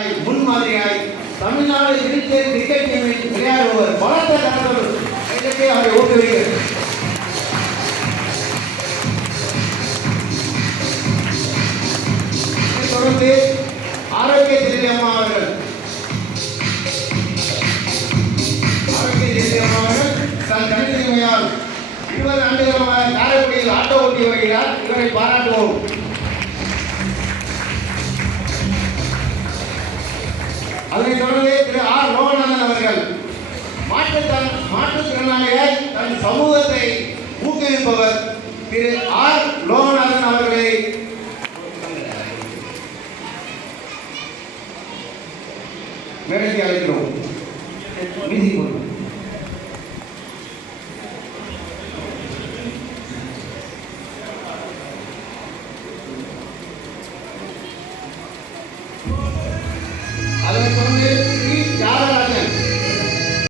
எடுத்துக்காட்டாய் முன்மாதிரியாய் Tamil Nadu cricket டீமில் விளையாடுபவர் பலத்த கணவர்கள் அவரை ஊக்குவிக்கிறது. தொடர்ந்து ஆரோக்கிய செல்வி அம்மா அவர்கள் தன் தனித்தன்மையால் 20 ஆண்டுகளாக காரைக்குடியில் ஆட்டோ ஓட்டி வருகிறார். இவரை பாராட்டுவோம். அதனைத் தொடர்ந்து திரு ஆர் லோகநாதன் அவர்கள் மாற்றுத்திறனாளியாய் தன் சமூகத்தை ஊக்குவிப்பவர். திரு ஆர் லோகநாதன் அவர்களை மேடைக்கு அழைக்கிறோம். அதனைத் தொடர்ந்து